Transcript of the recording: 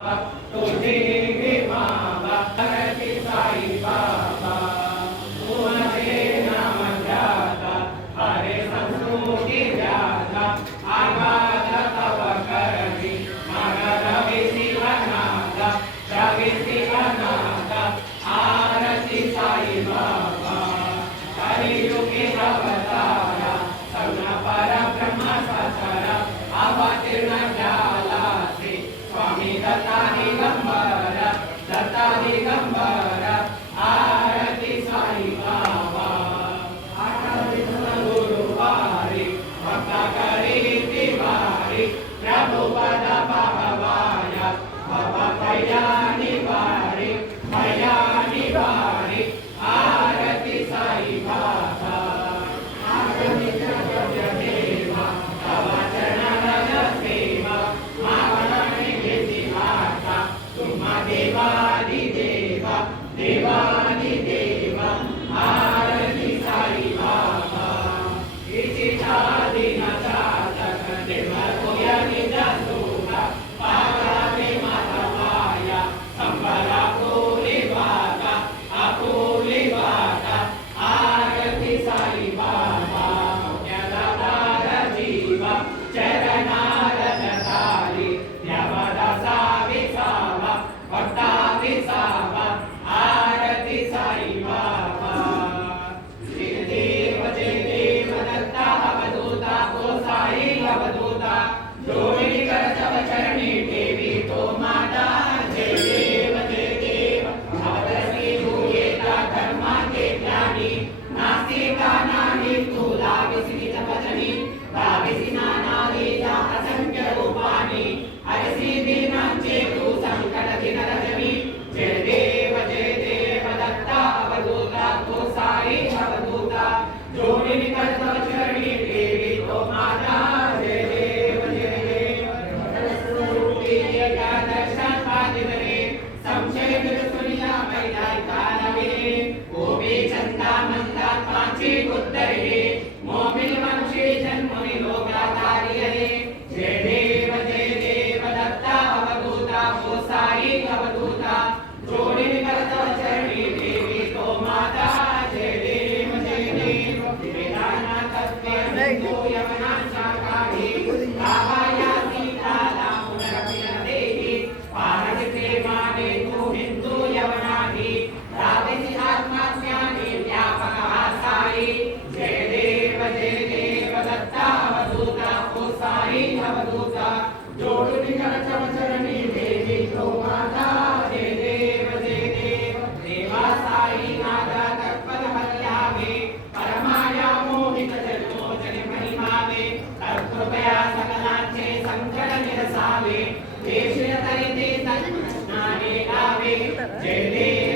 तुझे मावा करती साई बाबा तुझे नाम जाता हरे संस्कृति जाता आगाध तव करती मगर विसी अनाथा जविसी अनाथा आरती साई बाबा कलियुगे अवतारा सगुण पर ब्रह्म सचरा अवतीर्ण जाला स्वामी दत्ता दिगंबर आरती साई बाबा गुरुवारी भक्त करी वारी प्रभु पद भगवाया भव कल्याणी वारी आरती साई बाबा देवादि देवा आरती साई बाबा इचितादि नचातक देवकोय निज सुखा पागामे माधवाया संबरा अपूली बाता आरती साई बाबा ज्ञानदार जीवा चरणारद तारी देवदासा विसावा भक्ता विसावा आरती साई बाबा देव जय देव दत्ता अवधूता गोसाई अवधूता जोड़ी कर तव चरणी देवी तो माता जय देव अवतरती भूयेता धर्मा के ज्ञानी नास्तिका नानी तू लाविसी तपजनी लाविसी नानालीला असंख्य रूपानी हरसी दीनांचे तू संकट दिन रजनी जय देव दत्ता अवधूता गोसाई अवधूता जोड़ी कर तव चरणी देवी तो माता जय देव दर्शन पादिवरे संशय दुर्सुनिया मैदाई कालवे ओबे चंदा मंदा पांची उत्तरे मोमिल वंशी जन्मुनि लोकाधारी जय देव दत्ता अवधूता गोसाई अवधूता जोड़ी कर तव चरणी देवी तो माता जय देव वेदाना तत्व सिंधु यमुना शाखाहि भावाया सीता पुनरपिन देहि पारज प्रेमाने तू हिंदू यवनाहि राविसी आत्मज्ञानी व्यापक आसाई जय देव दत्ता अवधूता गोसाई अवधूता जोड़ी कर तव चरणी देवी तो माता जय देव देवा साई नादा तत्पद हत्यावे परमाया मोहित जन्मो जन महिमावे तत्कृपया सकलांचे संकट निरसावे देश तरिते तन्नाने गावे जय देव